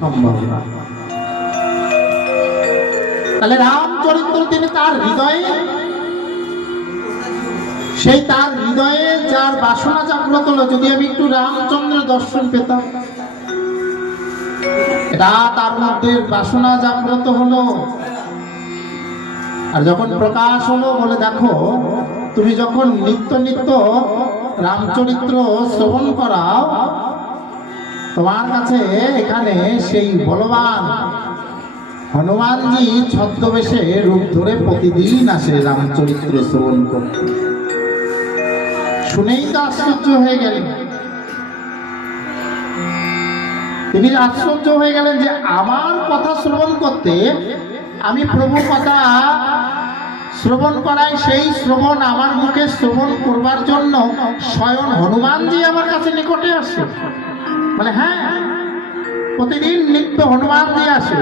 সম্ভব না। তাহলে রামচরিত্র তিনি তার হৃদয়ে, সেই তার হৃদয়ে যার বাসনা জাগ্রত হলো, যদি আমি একটু রামচন্দ্রের দর্শন পেতাম, এটা তার মধ্যে বাসনা জাগ্রত হলো। আর যখন প্রকাশ হলো, বলে দেখো তুমি যখন নিত্য নিত্য রামচরিত্র শ্রবণ করাও, তোমার কাছে এখানে সেই বলবান হনুমানজি ছদ্মবেশে রূপ ধরে প্রতিদিন আসে রামচরিত্র শ্রবণ করতে। শুনেই তো আশ্চর্য হয়ে গেলেন, তিনি আশ্চর্য হয়ে গেলেন যে আমার কথা শ্রবণ করতে, আমি প্রভুর কথা শ্রবণ করাই, সেই শ্রবণ আমার মুখে শ্রবণ করবার জন্য স্বয়ং হনুমানজি আমার কাছে নিকটে আসে। মানে হ্যাঁ, প্রতিদিন নিত্য হনুমানজি আসে।